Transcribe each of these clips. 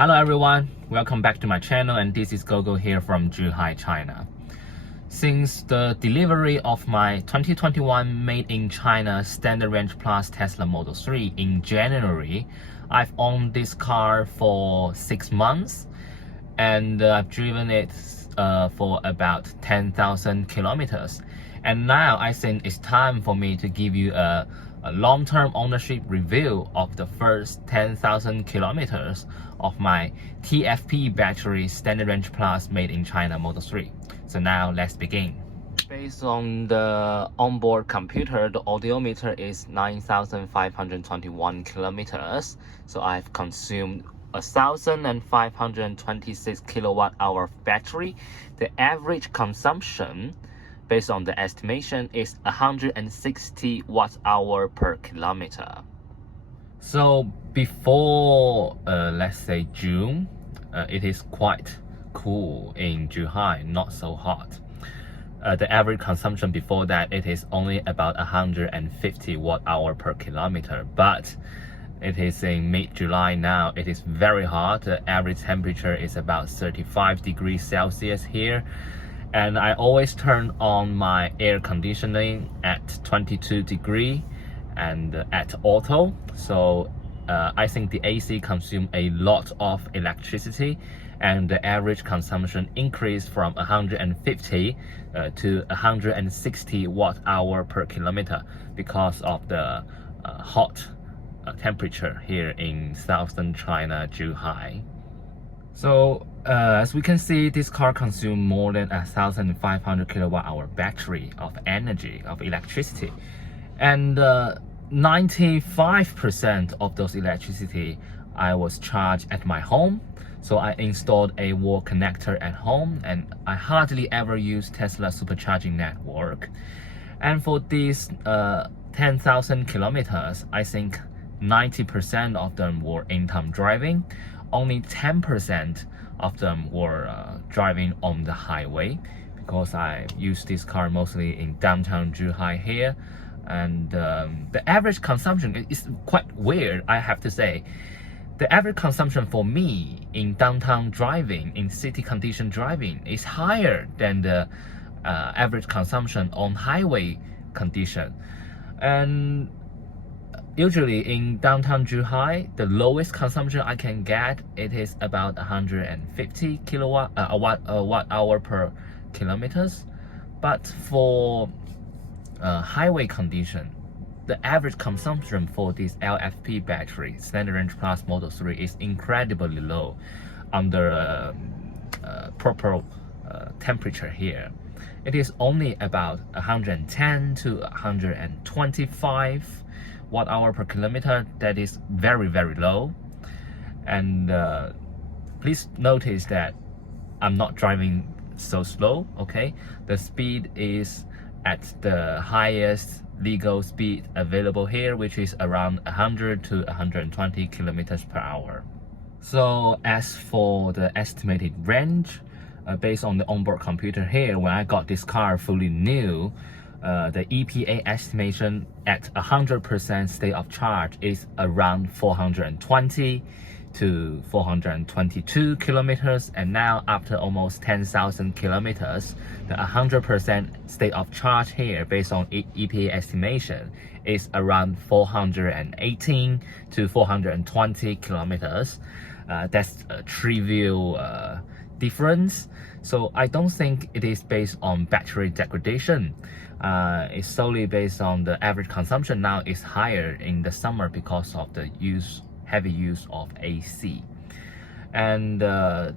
Hello everyone, welcome back to my channel, and this is Gogo here from Zhuhai, China. Since the delivery of my 2021 Made in China Standard Range Plus Tesla Model 3 in January, I've owned this car for 6 months, and I've driven it for about 10,000 kilometers. And now I think it's time for me to give you a long-term ownership review of the first 10,000 kilometers of my TFP battery Standard Range Plus Made in China Model 3. So now let's begin. Based on the onboard computer, the audiometer is 9,521 kilometers. So I've consumed 1,526 kilowatt hour of battery. The average consumption based on the estimation is 160 watt hour per kilometer. So before let's say June, it is quite cool in Zhuhai, not so hot. The average consumption before that, it is only about 150 watt hour per kilometer, but it is in mid-July now. It is very hot. The average temperature is about 35 degrees Celsius here. And I always turn on my air conditioning at 22 degrees and at auto. So I think the AC consumes a lot of electricity, and the average consumption increased from 150 to 160 watt hour per kilometer because of the hot temperature here in southern China, Zhuhai. So as we can see, this car consumes more than 1,500 kilowatt hour battery of energy, of electricity, and 95% of those electricity I was charged at my home. So I installed a wall connector at home, and I hardly ever use Tesla supercharging network. And for these 10,000 kilometers, I think 90% of them were in-time driving. Only 10% of them were driving on the highway, because I use this car mostly in downtown Zhuhai here. And the average consumption is quite weird, I have to say. The average consumption for me in downtown driving, in city condition driving, is higher than the average consumption on highway condition. And usually in downtown Zhuhai, the lowest consumption I can get, it is about 150 watt hour per kilometers. But for highway condition, the average consumption for this LFP battery Standard Range Plus Model 3 is incredibly low under proper temperature here. It is only about 110 to 125 watt hour per kilometer. That is very, very low. And please notice that I'm not driving so slow, okay? The speed is at the highest legal speed available here, which is around 100 to 120 kilometers per hour. So as for the estimated range, based on the onboard computer here, when I got this car fully new, the EPA estimation at 100% state of charge is around 420 to 422 kilometers. And now after almost 10,000 kilometers, the 100% state of charge here based on EPA estimation is around 418 to 420 kilometers. That's a trivial difference. So I don't think it is based on battery degradation. It's solely based on the average consumption now is higher in the summer because of the heavy use of AC. And the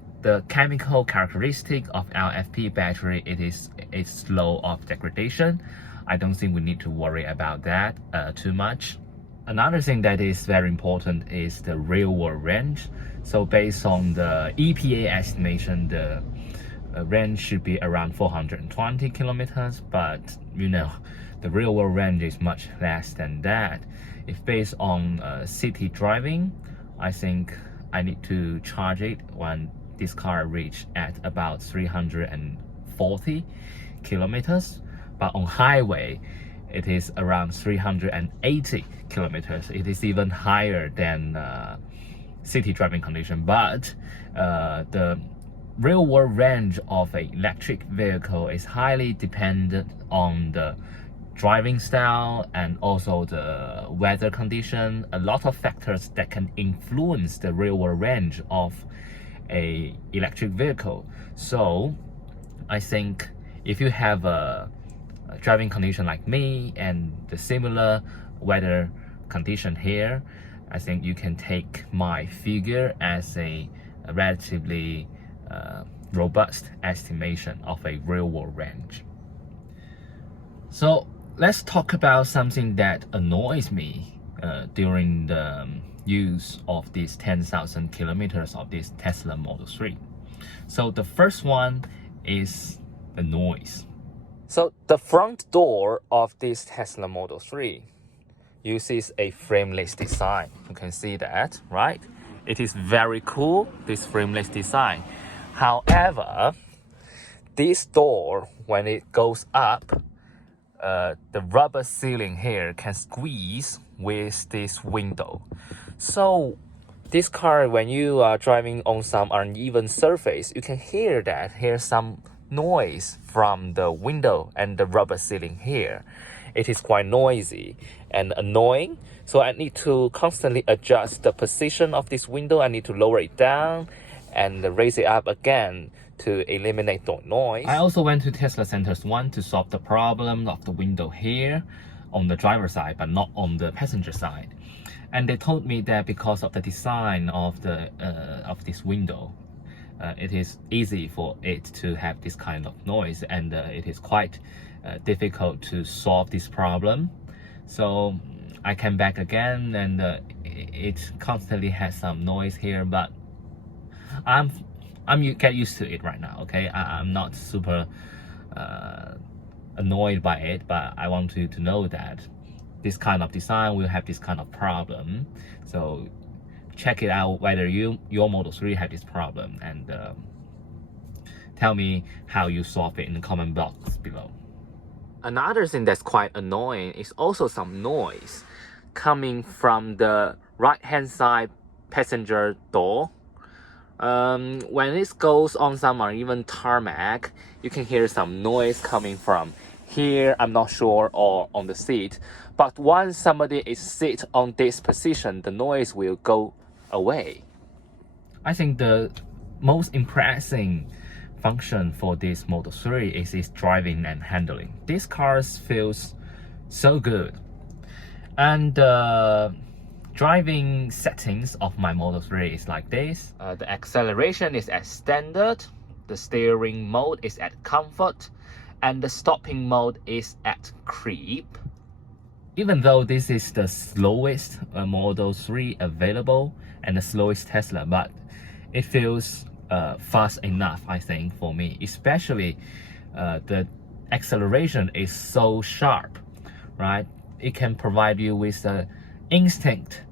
chemical characteristic of LFP battery, it is slow of degradation. I don't think we need to worry about that too much. Another thing that is very important is the real world range. So based on the EPA estimation, the range should be around 420 kilometers, but you know, the real world range is much less than that. If based on city driving, I think I need to charge it when this car reach at about 340 kilometers. But on highway, it is around 380 kilometers. It is even higher than city driving condition, but the real world range of an electric vehicle is highly dependent on the driving style and also the weather condition. A lot of factors that can influence the real world range of a electric vehicle. So I think if you have a driving condition like me and the similar weather condition here, I think you can take my figure as a relatively robust estimation of a real world range. So let's talk about something that annoys me during the use of these 10,000 kilometers of this Tesla Model 3. So the first one is the noise. So the front door of this Tesla Model 3 uses a frameless design. You can see that, right? It is very cool, this frameless design. However, this door, when it goes up, the rubber ceiling here can squeeze with this window. So this car, when you are driving on some uneven surface, you can hear some noise from the window and the rubber ceiling here. It is quite noisy and annoying, so I need to constantly adjust the position of this window. I need to lower it down and raise it up again to eliminate the noise. I also went to Tesla Centers 1 to solve the problem of the window here on the driver's side, but not on the passenger side. And they told me that because of the design of this window, it is easy for it to have this kind of noise, and it is quite difficult to solve this problem. So I came back again, and it constantly has some noise here, but I'm get used to it right now. Okay, I'm not super annoyed by it, but I want you to know that this kind of design will have this kind of problem. So check it out whether your Model 3 have this problem, and tell me how you solve it in the comment box below. Another thing that's quite annoying is also some noise coming from the right hand side passenger door. When it goes on some uneven tarmac, you can hear some noise coming from here, I'm not sure, or on the seat. But once somebody is sit on this position, the noise will go away. I think the most impressive function for this Model 3 is its driving and handling. This car feels so good. And driving settings of my Model 3 is like this. The acceleration is at standard, the steering mode is at comfort, and the stopping mode is at creep. Even though this is the slowest Model 3 available and the slowest Tesla, but it feels fast enough, I think, for me. Especially the acceleration is so sharp, right? It can provide you with the instinct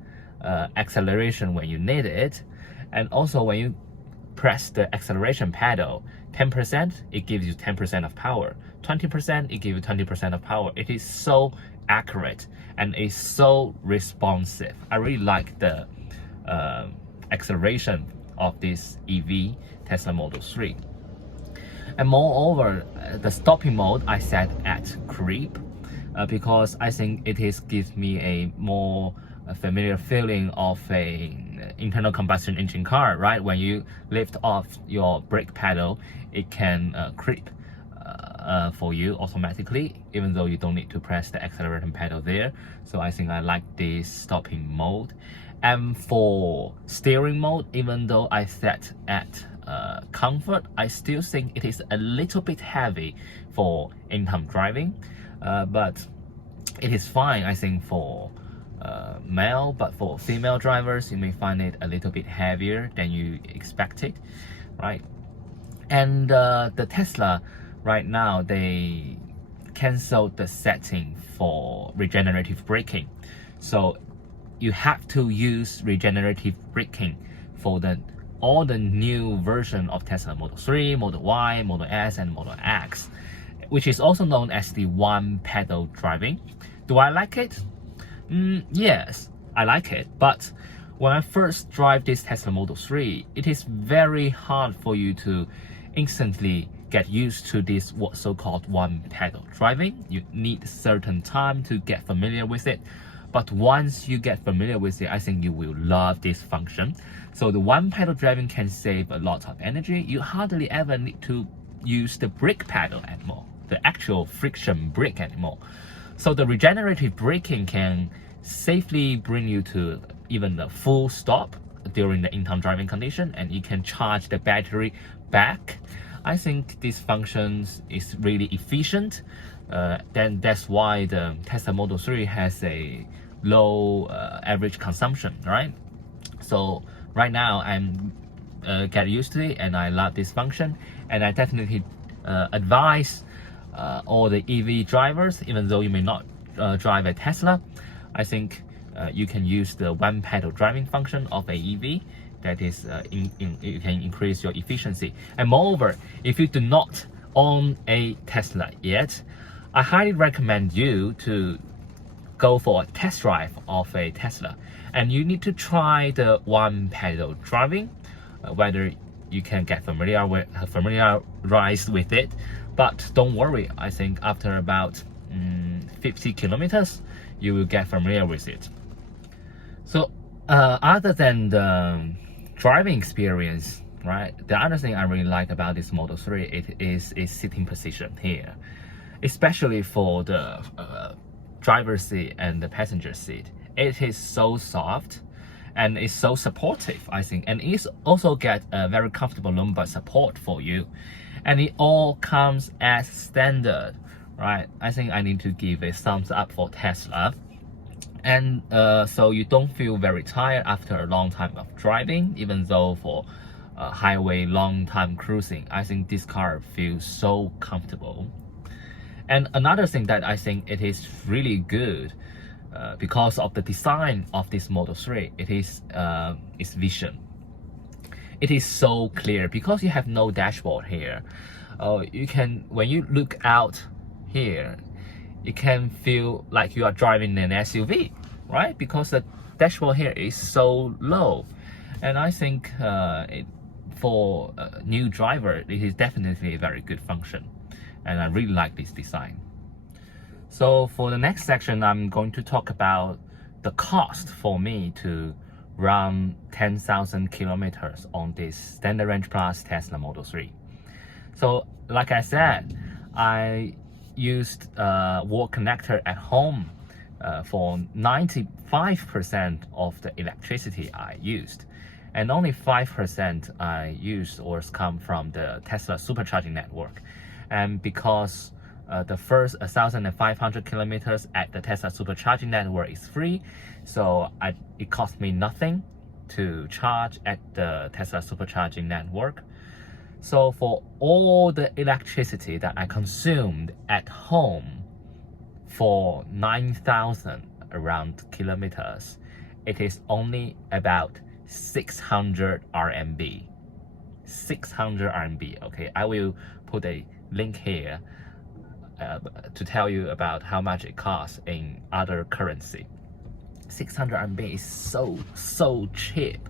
acceleration when you need it, and also when you press the acceleration pedal, 10%, it gives you 10% of power, 20%, it gives you 20% of power. It is so accurate and it's so responsive. I really like the acceleration of this EV Tesla Model 3. And moreover, the stopping mode I set at creep because I think it gives me a more familiar feeling of a internal combustion engine car, right? When you lift off your brake pedal, it can creep for you automatically, even though you don't need to press the accelerator pedal there. So I think I like this stopping mode. And for steering mode, even though I set at comfort, I still think it is a little bit heavy for in-time driving, but it is fine, I think, for male, but for female drivers, you may find it a little bit heavier than you expected, right? And the Tesla right now, they canceled the setting for regenerative braking, so you have to use regenerative braking for all the new version of Tesla Model 3, Model Y, Model S, and Model X, which is also known as the one-pedal driving. Do I like it? Yes, I like it, but when I first drive this Tesla Model 3, it is very hard for you to instantly get used to this what so-called one pedal driving. You need certain time to get familiar with it. But once you get familiar with it, I think you will love this function. So the one pedal driving can save a lot of energy. You hardly ever need to use the brake pedal anymore, the actual friction brake anymore. So the regenerative braking can safely bring you to even the full stop during the in-town driving condition, and you can charge the battery back. I think this function is really efficient. Then that's why the Tesla Model 3 has a low average consumption, right? So right now I'm get used to it, and I love this function, and I definitely advise all the EV drivers, even though you may not drive a Tesla, I think you can use the one pedal driving function of a EV. That is, you can increase your efficiency. And moreover, if you do not own a Tesla yet, I highly recommend you to go for a test drive of a Tesla. And you need to try the one pedal driving, whether you can get familiarized with it. But don't worry, I think after about 50 kilometers, you will get familiar with it. So other than the driving experience, right, the other thing I really like about this Model 3, it is its sitting position here, especially for the driver's seat and the passenger seat. It is so soft and it's so supportive, I think, and it also get a very comfortable lumbar support for you, and it all comes as standard, right? I think I need to give a thumbs up for Tesla. And so you don't feel very tired after a long time of driving, even though for highway long time cruising, I think this car feels so comfortable. And another thing that I think it is really good because of the design of this Model 3, it is its vision. It is so clear because you have no dashboard here. You can, when you look out here, you can feel like you are driving an SUV, right? Because the dashboard here is so low. And I think for a new driver, it is definitely a very good function. And I really like this design. So for the next section, I'm going to talk about the cost for me to run 10,000 kilometers on this Standard Range Plus Tesla Model 3. So like I said, I used wall connector at home for 95% of the electricity I used, and only 5% I used or come from the Tesla supercharging network. And because the first 1,500 kilometers at the Tesla supercharging network is free, so it cost me nothing to charge at the Tesla supercharging network. So for all the electricity that I consumed at home for 9,000 around kilometers, it is only about 600 RMB. 600 RMB, okay? I will put a link here to tell you about how much it costs in other currency. 600 RMB is so cheap.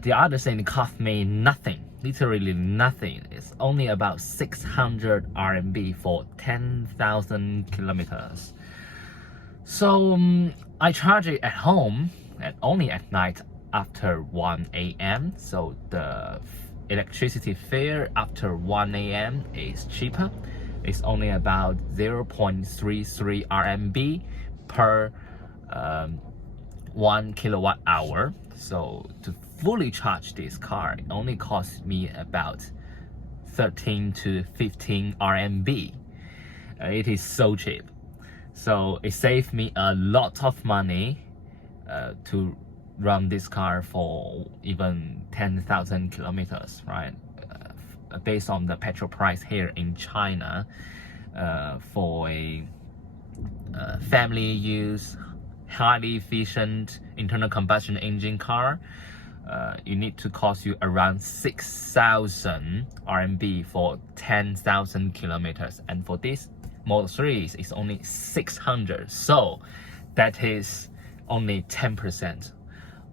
The other thing, it cost me nothing, literally nothing. It's only about 600 RMB for 10,000 kilometers. So I charge it at home and only at night after 1 a.m. So the electricity fare after 1 a.m. is cheaper. It's only about 0.33 RMB per 1 kilowatt hour. So to fully charge this car, it only costs me about 13 to 15 RMB. It is so cheap. So it saved me a lot of money to run this car for even 10,000 kilometers, right? Based on the petrol price here in China, for a family use, highly efficient internal combustion engine car, you need to cost you around 6,000 RMB for 10,000 kilometers. And for this Model 3, it's only 600. So that is only 10%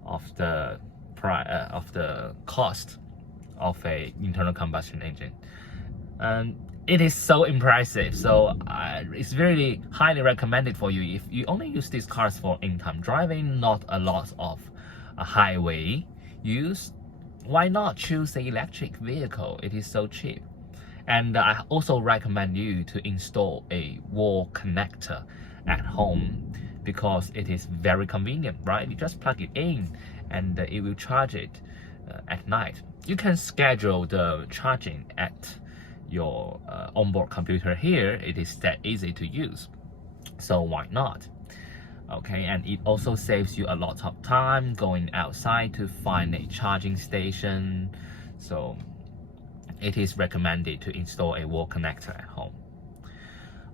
of the cost of a internal combustion engine. And it is so impressive. So it's really highly recommended for you if you only use these cars for in-time driving, not a lot of highway use. Why not choose an electric vehicle? It is so cheap. And I also recommend you to install a wall connector at home because it is very convenient, right? You just plug it in and it will charge it at night. You can schedule the charging at your onboard computer here. It is that easy to use, so why not? Okay, and it also saves you a lot of time going outside to find a charging station. So it is recommended to install a wall connector at home.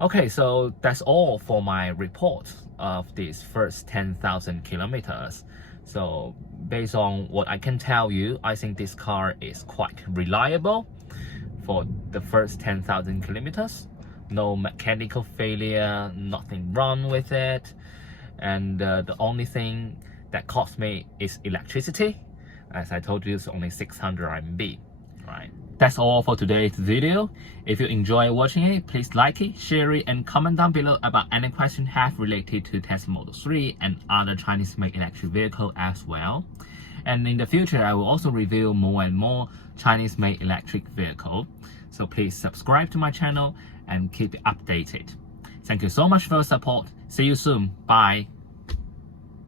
Okay, so that's all for my report of these first 10,000 kilometers. So based on what I can tell you, I think this car is quite reliable for the first 10,000 kilometers. No mechanical failure, nothing wrong with it. And the only thing that cost me is electricity. As I told you, it's only 600 RMB, right? That's all for today's video. If you enjoy watching it, please like it, share it, and comment down below about any question you have related to Tesla Model 3 and other Chinese-made electric vehicle as well. And in the future, I will also review more and more Chinese-made electric vehicle. So please subscribe to my channel and keep it updated. Thank you so much for your support. See you soon. Bye.